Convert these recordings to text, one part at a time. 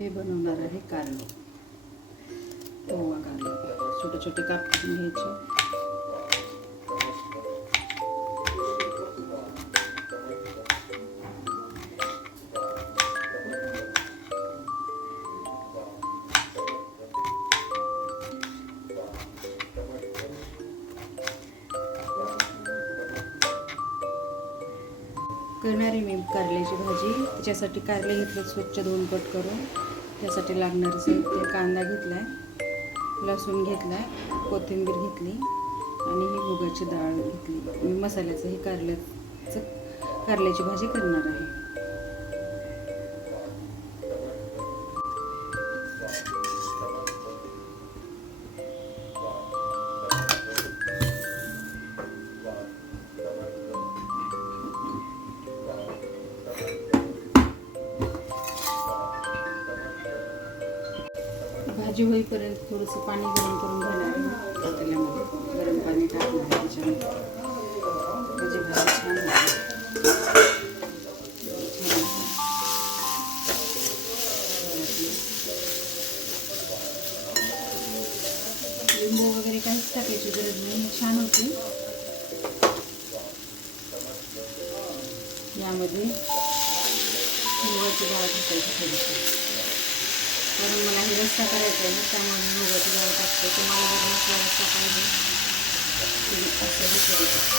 हे बनवणार आहे कारले, ओवा कारले. छोटे छोटे काप करून घ्यायचे. करणार आहे मी कारल्याची भाजी. त्याच्यासाठी कारले घेतले स्वच्छ धुवून कट करून. त्यासाठी लागणारं साहित्य: कांदा घेतला आहे, लसूण घेतला आहे, कोथिंबीर घेतली आणि ही मुगाची डाळ घेतली. मी मसाल्याचं ही कारल्याची भाजी करणार आहे. भाजी होईपर्यंत थोडंसं पाणी गरम करून घेणार आहे. पातेल्यामध्ये गरम पाणी टाकणार आहे. त्याच्यामध्ये भाजी छान होते. लिंबू वगैरे काहीच टाकायची गरज नाही, छान होते. यामध्ये मुगाची डाळ टाकायची थोडीशी, कारण मला हे रस्सा करायचा आहे, त्यामुळे मी मुगाची डाळ टाकते. तुम्हाला जर मसाला रस्सा पाहिजे असंही करू शकतो.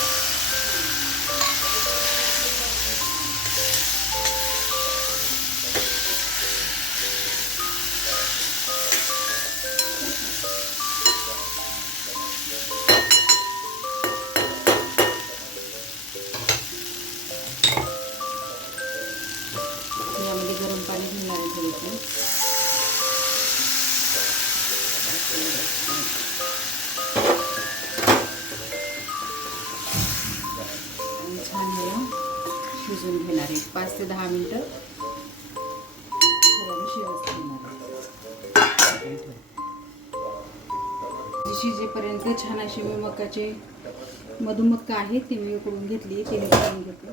यामध्ये गरम पाणी घेणार आहे थोडंसं. छान ह्याला शिजवून घेणार आहे. 5 ते 10 मिनटं शिजत घेणार आहे. शिजेपर्यंत छान अशी मी मकाचे मधुमक्का आहे ती मी उकडून घेतली, ती मी करून घेतली.